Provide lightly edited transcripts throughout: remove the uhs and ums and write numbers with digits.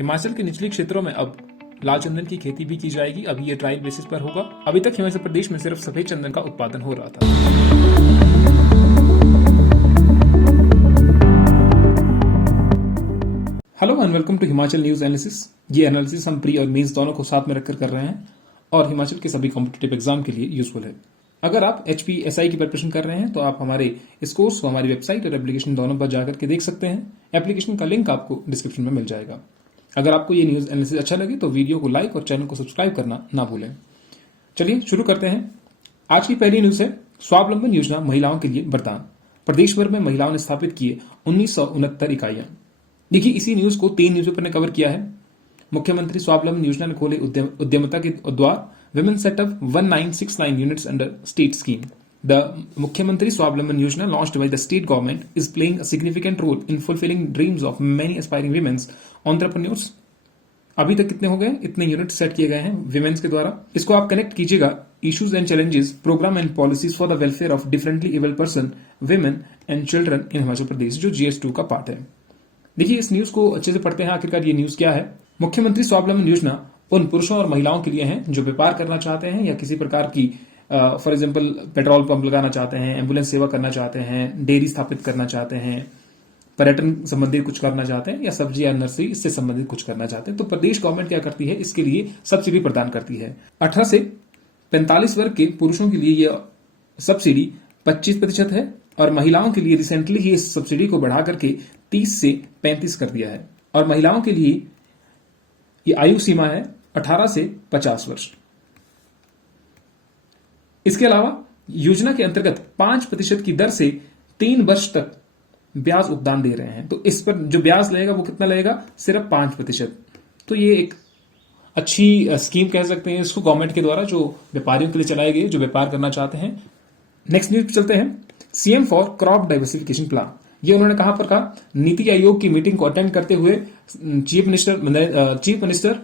हिमाचल के निचले क्षेत्रों में अब लाल चंदन की खेती भी की जाएगी। अभी ये ट्रायल बेसिस पर होगा। अभी तक हिमाचल प्रदेश में सिर्फ सफेद चंदन का उत्पादन हो रहा था। Hello and welcome to Himachal news analysis. ये एनालिसिस हम प्री और मेंस दोनों को साथ में रखकर कर रहे हैं और हिमाचल के सभी कॉम्पिटिटिव एग्जाम के लिए यूजफुल है। अगर आप HPSI की प्रिपरेशन कर रहे हैं तो आप हमारे इस कोर्स को हमारी वेबसाइट और एप्लीकेशन दोनों पर जाकर के देख सकते हैं। एप्लीकेशन का लिंक आपको डिस्क्रिप्शन में मिल जाएगा। अगर आपको ये न्यूज एनालिसिस अच्छा लगे तो वीडियो को लाइक और चैनल को सब्सक्राइब करना ना भूलें। चलिए शुरू करते हैं। आज की पहली न्यूज है स्वावलंबन योजना महिलाओं के लिए वरदान। प्रदेश भर में महिलाओं ने स्थापित किए 1969 इकाइयां। देखिए, इसी न्यूज को 3 न्यूज़पेपर ने कवर किया है। मुख्यमंत्री स्वावलंबन योजना ने खोले उद्यमता के द्वार। Women set up 1969 units under state scheme. The Mukhyamantri Swavlamban Yojana launched by the state government is playing a significant role in fulfilling dreams of many aspiring women entrepreneurs. अभी तक कितने हो गए? इतने यूनिट सेट किए गए हैं women's के द्वारा। इसको आप कनेक्ट कीजिएगा issues and challenges, program and policies for the welfare of differently abled person, women and children in Himachal Pradesh, जो GS2 का पार्ट है। देखिए, इस न्यूज को अच्छे से पढ़ते हैं। आखिरकार ये न्यूज क्या है? मुख्यमंत्री स्वावलंबन योजना उन पुरुषों और महिलाओं के लिए हैं जो व्यापार करना चाहते हैं या किसी प्रकार की फॉर एग्जांपल पेट्रोल पंप लगाना चाहते हैं, एम्बुलेंस सेवा करना चाहते हैं, डेयरी स्थापित करना चाहते हैं, पर्यटन संबंधी कुछ करना चाहते हैं या सब्जी या नर्सरी इससे संबंधित कुछ करना चाहते हैं। तो प्रदेश गवर्नमेंट क्या करती है? इसके लिए सब्सिडी प्रदान करती है। 18 से 45 वर्ग के पुरुषों के लिए यह सब्सिडी 25% है और महिलाओं के लिए रिसेंटली ही इस सब्सिडी को बढ़ा करके 30 से 35 कर दिया है। और महिलाओं के लिए ये आयु सीमा है 18 से 50 वर्ष। इसके अलावा योजना के अंतर्गत 5% की दर से 3 वर्ष तक ब्याज उपदान दे रहे हैं। तो इस पर जो ब्याज लगेगा वो कितना लगेगा? सिर्फ 5%। तो ये एक अच्छी स्कीम कह सकते हैं इसको, गवर्नमेंट के द्वारा जो व्यापारियों के लिए चलाई गई, जो व्यापार करना चाहते हैं। नेक्स्ट न्यूज पे चलते हैं। CM for crop diversification plan. ये उन्होंने कहां पर कहा? नीति आयोग की मीटिंग को अटेंड करते हुए चीफ मिनिस्टर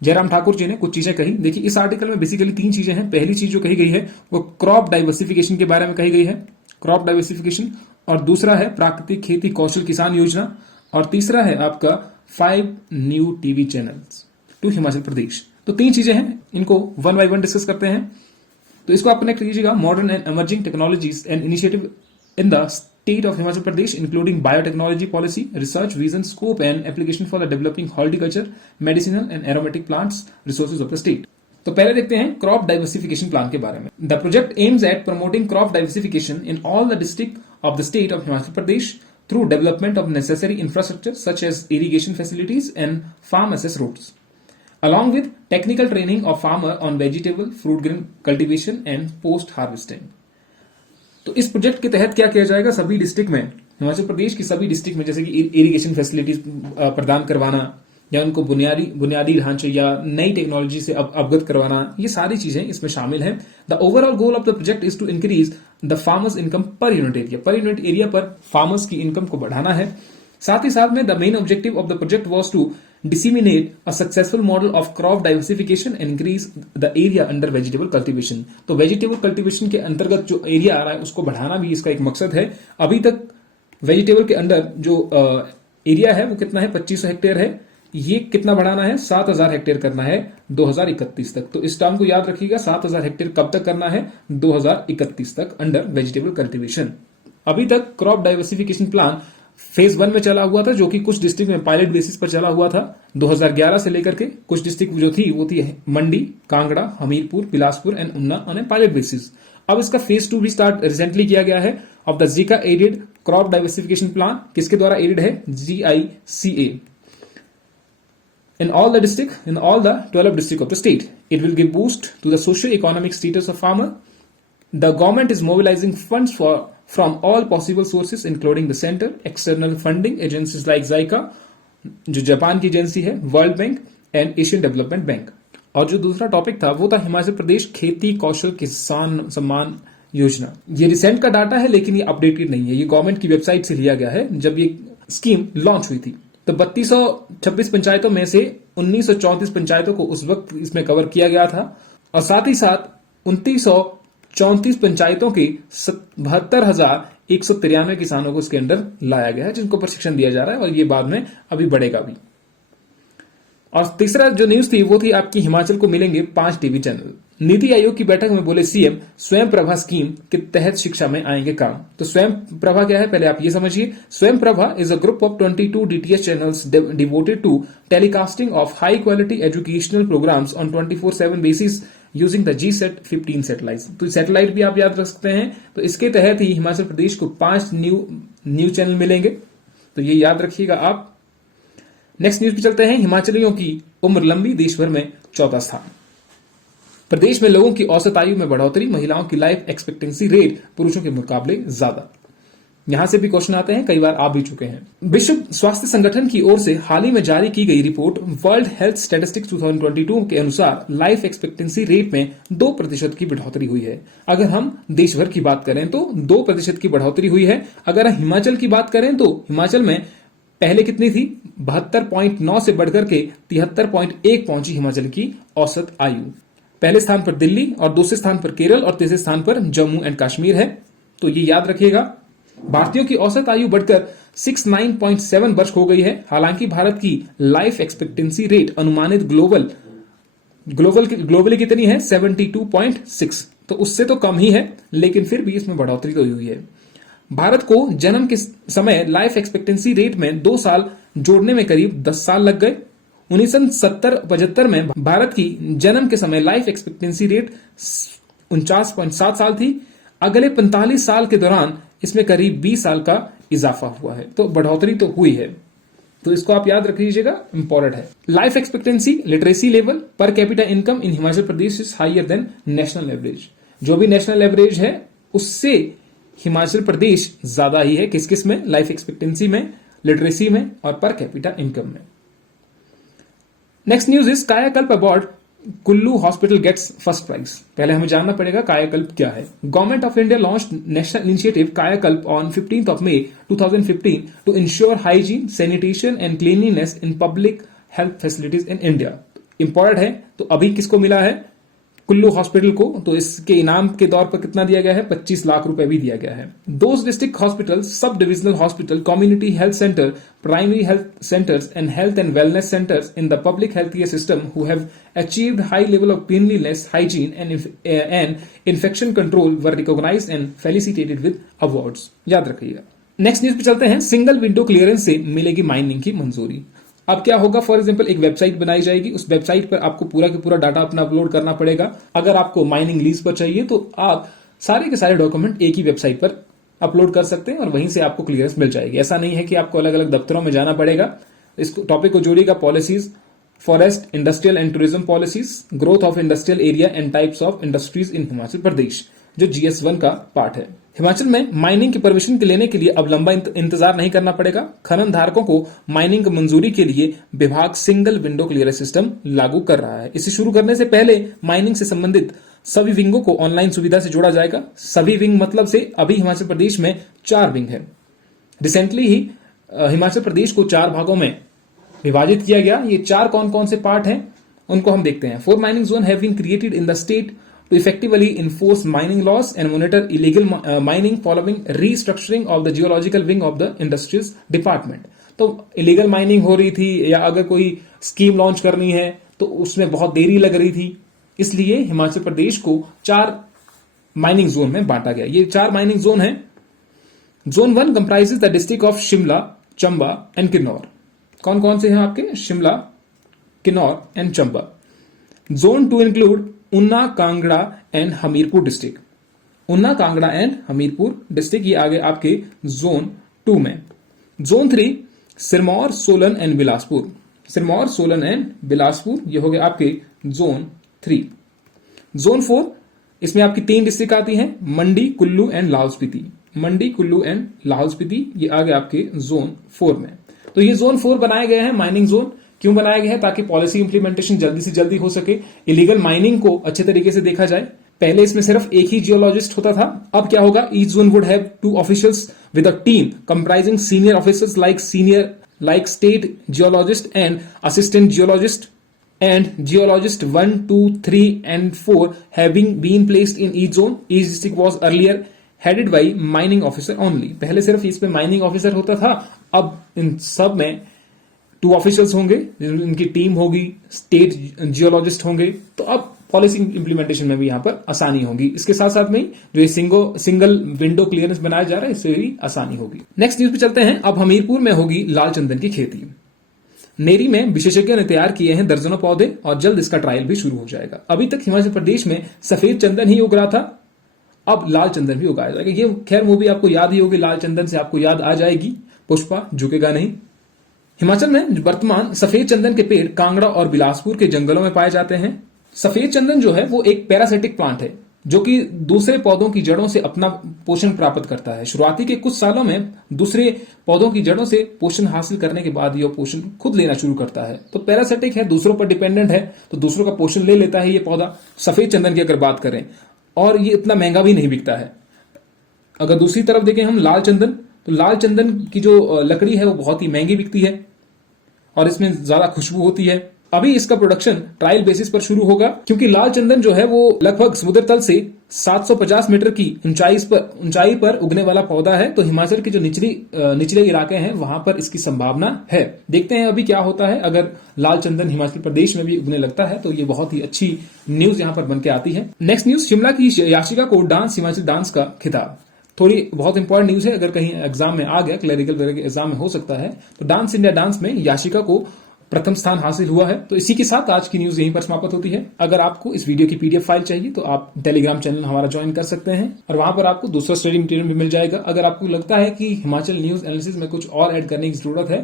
जयराम ठाकुर जी ने कुछ चीजें कही। देखिए, इस आर्टिकल में बेसिकली 3 चीजें हैं। पहली चीज जो कही गई है वो क्रॉप डाइवर्सिफिकेशन के बारे में कही गई है, क्रॉप डाइवर्सिफिकेशन। और दूसरा है प्राकृतिक खेती कौशल किसान योजना। और तीसरा है आपका 5 new TV channels to Himachal Pradesh. तो 3 चीजें हैं, इनको वन बाय वन डिस्कस करते हैं। तो इसको आप कनेक्ट कीजिएगा। Modern and emerging technologies and initiative in the State of Himachal Pradesh, including biotechnology policy, research, vision, scope and application for the developing horticulture, medicinal and aromatic plants, resources of the state. तो पहले देखते हैं crop diversification plan के बारे में। The project aims at promoting crop diversification in all the district of the state of Himachal Pradesh through development of necessary infrastructure such as irrigation facilities and farm access roads, along with technical training of farmer on vegetable, fruit grain cultivation and post harvesting. तो इस project के तहत क्या किया जाएगा? सभी district में, हिमाचल प्रदेश की सभी डिस्ट्रिक्ट में, जैसे कि इरिगेशन फैसिलिटीज प्रदान करवाना या उनको बुनियादी ढांचे या नई टेक्नोलॉजी से अवगत करवाना, ये सारी चीजें इसमें शामिल हैं। The overall goal of the project is to increase the farmers income per unit area पर फार्मर्स की इनकम को बढ़ाना है। साथ ही साथ में the main objective of the project was to disseminate a successful model of crop diversification and increase the area under vegetable cultivation. तो vegetable cultivation के अंतर्गत जो एरिया आ रहा है उसको बढ़ाना भी इसका एक मकसद है। अभी तक वेजिटेबल के अंदर जो एरिया है वो कितना है? 2500 हेक्टेयर है। ये कितना बढ़ाना है? 7000 हेक्टेयर करना है 2031 तक। तो इस टर्म को याद रखिएगा, 7000 हेक्टेयर कब तक करना है? 2031 तक अंडर वेजिटेबल कल्टिवेशन। अभी तक क्रॉप डाइवर्सिफिकेशन प्लान फेज 1 में चला हुआ था, जो कि कुछ डिस्ट्रिक्ट में पायलट बेसिस पर चला हुआ था 2011 से लेकर के। कुछ डिस्ट्रिक्ट जो थी वो थी Mandi, Kangra, Hamirpur, Bilaspur and Una on pilot basis. अब इसका फेज 2 भी स्टार्ट रिसेंटली किया गया है of the JICA aided crop diversification plan. किसके द्वारा एडेड है? GICA in all the 12 districts of the state. It will give boost to the socio-economic status of farmer. The government is mobilizing funds from all possible sources including the center, external funding agencies like JICA, जो Japan की agency है, world bank and Asian development bank. और जो दूसरा topic था वो था हिमाचल प्रदेश खेती कौशल किसान सम्मान योजना। ये रिसेंट का डाटा है लेकिन ये अपडेटेड नहीं है, ये गवर्नमेंट की वेबसाइट से लिया गया है जब ये स्कीम लॉन्च हुई थी। तो 3226 पंचायतों में से 1934 पंचायतों को उस वक्त इसमें कवर किया गया था और साथ ही साथ 2934 पंचायतों के 72,193 किसानों को इसके अंदर लाया गया है, जिनको प्रशिक्षण दिया जा रहा है और ये बाद में अभी बढ़ेगा भी। और तीसरा जो न्यूज थी वो थी आपकी हिमाचल को मिलेंगे 5 टीवी चैनल। नीति आयोग की बैठक में बोले सीएम स्वयं प्रभा स्कीम के तहत शिक्षा में आएंगे काम। तो स्वयं प्रभा क्या है पहले आप ये समझिए। Swayam Prabha is a group of 22 DTH channels devoted to telecasting of high quality educational programmes on 24/7 basis using the GSAT 15 satellite. तो सैटेलाइट भी आप याद रख सकते हैं। तो इसके तहत ही हिमाचल प्रदेश को 5 न्यूज चैनल मिलेंगे, तो ये याद रखिएगा आप। नेक्स्ट न्यूज पे चलते हैं। हिमाचलियों की उम्र लंबी, देश भर में 14 स्थान। प्रदेश में लोगों की औसत आयु में बढ़ोतरी, महिलाओं की लाइफ एक्सपेक्टेंसी रेट पुरुषों के मुकाबले ज्यादा। यहां से भी क्वेश्चन आते हैं, कई बार आ भी चुके हैं। विश्व स्वास्थ्य संगठन की ओर से हाल ही में जारी की गई रिपोर्ट वर्ल्ड हेल्थ स्टैटिस्टिक्स 2022 के अनुसार लाइफ एक्सपेक्टेंसी रेट में 2% की बढ़ोतरी हुई है। अगर हम देश भर की बात करें तो 2% की बढ़ोतरी हुई है। अगर हम हिमाचल की बात करें तो हिमाचल में पहले कितनी थी, 72.9 से बढ़कर के 73.1 पहुंची हिमाचल की औसत आयु। पहले स्थान पर दिल्ली और दूसरे स्थान पर केरल और तीसरे स्थान पर जम्मू एंड कश्मीर है, तो ये याद रखिएगा। भारतीयों की औसत आयु बढ़कर 69.7 वर्ष हो गई है। हालांकि भारत की लाइफ एक्सपेक्टेंसी रेट अनुमानित ग्लोबली कितनी है, 72.6, तो उससे तो कम ही है, लेकिन फिर भी इसमें बढ़ोतरी तो हुई है। भारत को जन्म के समय लाइफ एक्सपेक्टेंसी रेट में 2 साल जोड़ने में करीब 10 साल लग गए। 1970-75 में भारत की जन्म के समय लाइफ एक्सपेक्टेंसी रेट 49.7 साल थी। अगले 45 साल के दौरान इसमें करीब 20 साल का इजाफा हुआ है, तो बढ़ोतरी तो हुई है। तो इसको आप याद रख लीजिएगा, इंपॉर्टेंट है। Life expectancy, literacy level, per capita income in Himachal Pradesh is higher than national average. जो भी नेशनल एवरेज है उससे हिमाचल प्रदेश ज्यादा ही है। किस किस में, लाइफ एक्सपेक्टेंसी में, लिटरेसी में और पर कैपिटा इनकम में। Next news is Kayakalp award, Kullu hospital gets first prize. पहले हमें जानना पड़ेगा कायाकल्प क्या है। Government of India launched national initiative Kayakalp on 15 May 2015 to ensure hygiene, sanitation and cleanliness in public health facilities in India. Important है। तो अभी किसको मिला है, कुल्लू हॉस्पिटल को। तो इसके इनाम के तौर पर कितना दिया गया है, 25 लाख रुपए भी दिया गया है। Those district hospital, sub divisional hospital, community health centre, primary health centres and wellness centres in the public health care system who have achieved high level of cleanliness, hygiene and infection control were recognised and felicitated with awards. याद रखिएगा। Next news पे चलते हैं। Single window clearance से मिलेगी mining की मंजूरी। अब क्या होगा, फॉर एग्जांपल एक वेबसाइट बनाई जाएगी, उस वेबसाइट पर आपको पूरा का पूरा डाटा अपना अपलोड करना पड़ेगा। अगर आपको माइनिंग लीज पर चाहिए तो आप सारे के सारे डॉक्यूमेंट एक ही वेबसाइट पर अपलोड कर सकते हैं और वहीं से आपको क्लियरेंस मिल जाएगी। ऐसा नहीं है कि आपको अलग अलग दफ्तरों में जाना पड़ेगा। इस टॉपिक को जोड़िएगा, policies, forest, industrial and tourism policies, growth of industrial area and types of industries in Himachal Pradesh, जो GS1 का पार्ट है। हिमाचल में माइनिंग की परमिशन के लेने के लिए अब लंबा इंतजार नहीं करना पड़ेगा। खनन धारकों को माइनिंग की मंजूरी के लिए विभाग सिंगल विंडो क्लियरेंस सिस्टम लागू कर रहा है। इसे शुरू करने से पहले माइनिंग से संबंधित सभी विंगों को ऑनलाइन सुविधा से जोड़ा जाएगा। सभी विंग मतलब से अभी हिमाचल प्रदेश में 4 विंग है। रिसेंटली ही हिमाचल प्रदेश को 4 भागों में विभाजित किया गया। ये 4 कौन कौन से पार्ट हैं उनको हम देखते हैं। 4 mining zone have been created in the state to effectively enforce mining laws and monitor illegal mining following restructuring of the geological wing of the industries department। तो इलीगल माइनिंग हो रही थी या अगर कोई स्कीम लॉन्च करनी है तो उसमें बहुत देरी लग रही थी, इसलिए हिमाचल प्रदेश को 4 माइनिंग जोन में बांटा गया। ये 4 माइनिंग जोन है। Zone 1 comprises the district of Shimla, Chamba and Kinnaur. कौन कौन से हैं आपके, Shimla, Kinnaur and Chamba. Zone 2 include Una, Kangra and Hamirpur district. Una, Kangra and Hamirpur district ये आगे आपके जोन 2 में। Zone 3 Sirmaur, Solan and Bilaspur. Sirmaur, Solan and Bilaspur ये हो गए आपके जोन 3। जोन 4 इसमें आपकी 3 डिस्ट्रिक्ट आती हैं, मंडी, कुल्लू एंड लाहौल स्पीति। मंडी, कुल्लू एंड लाहौल स्पीति ये आ गए आपके जोन 4 में। तो ये जोन 4 बनाए गए हैं माइनिंग जोन। क्यों बनाया गया है, ताकि पॉलिसी इंप्लीमेंटेशन जल्दी से जल्दी हो सके, इलीगल माइनिंग को अच्छे तरीके से देखा जाए। पहले इसमें सिर्फ एक ही जियोलॉजिस्ट होता था, अब क्या होगा, each zone would have 2 officials with a team comprising senior officers like state geologist and assistant geologist and geologist 1, 2, 3 and 4 having been placed in each zone. Each district was earlier headed by mining officer only. पहले सिर्फ इसमें mining officer होता था, अब इन सब में 2 officials होंगे, इनकी टीम होगी, स्टेट जियोलॉजिस्ट होंगे। तो अब पॉलिसी इंप्लीमेंटेशन में भी यहां पर आसानी होगी। इसके साथ साथ में जो ये सिंगल विंडो क्लियरेंस बनाया जा रहा है, इससे भी आसानी होगी। नेक्स्ट न्यूज पे चलते हैं। अब हमीरपुर में होगी लाल चंदन की खेती। नेरी में विशेषज्ञों ने तैयार किए हैं दर्जनों पौधे और जल्द इसका ट्रायल भी शुरू हो जाएगा। अभी तक हिमाचल प्रदेश में सफेद चंदन ही उग रहा था, अब लाल चंदन भी उगाया जाएगा। ये खैर मूवी आपको याद ही होगी, लाल चंदन से आपको याद आ जाएगी पुष्पा, झुकेगा नहीं। हिमाचल में वर्तमान सफेद चंदन के पेड़ कांगड़ा और बिलासपुर के जंगलों में पाए जाते हैं। सफेद चंदन जो है वो एक पैरासिटिक प्लांट है जो कि दूसरे पौधों की जड़ों से अपना पोषण प्राप्त करता है। शुरुआती के कुछ सालों में दूसरे पौधों की जड़ों से पोषण हासिल करने के बाद यह पोषण खुद लेना शुरू करता है। तो पैरासिटिक है, दूसरों पर डिपेंडेंट है, तो दूसरों का पोषण ले लेता है ये पौधा। सफेद चंदन की अगर बात करें, और ये इतना महंगा भी नहीं बिकता है। अगर दूसरी तरफ देखें हम लाल चंदन, तो लाल चंदन की जो लकड़ी है वो बहुत ही महंगी बिकती है और इसमें ज्यादा खुशबू होती है। अभी इसका प्रोडक्शन ट्रायल बेसिस पर शुरू होगा, क्योंकि लाल चंदन जो है वो लगभग समुद्र तल से 750 मीटर की ऊंचाई पर उगने वाला पौधा है। तो हिमाचल के जो निचले इलाके हैं वहां पर इसकी संभावना है। देखते हैं अभी क्या होता है। अगर लाल चंदन हिमाचल प्रदेश में भी उगने लगता है तो ये बहुत ही अच्छी न्यूज यहां पर बनकर आती है। नेक्स्ट न्यूज, शिमला की याशिका को डांस हिमाचल डांस का खिताब। थोड़ी बहुत इंपॉर्टेंट न्यूज है, अगर कहीं एग्जाम में आ गया, क्लरिकल वगैरह के एग्जाम में हो सकता है। तो डांस इंडिया डांस में याशिका को प्रथम स्थान हासिल हुआ है। तो इसी के साथ आज की न्यूज यहीं पर समाप्त होती है। अगर आपको इस वीडियो की पीडीएफ फाइल चाहिए तो आप टेलीग्राम चैनल हमारा ज्वाइन कर सकते हैं और वहां पर आपको दूसरा स्टडी मटेरियल भी मिल जाएगा। अगर आपको लगता है कि हिमाचल न्यूज एनालिसिस में कुछ और ऐड करने की जरूरत है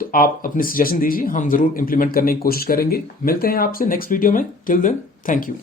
तो आप अपने सजेशन दीजिए, हम जरूर इंप्लीमेंट करने की कोशिश करेंगे। मिलते हैं आपसे नेक्स्ट वीडियो में। Till then, thank you.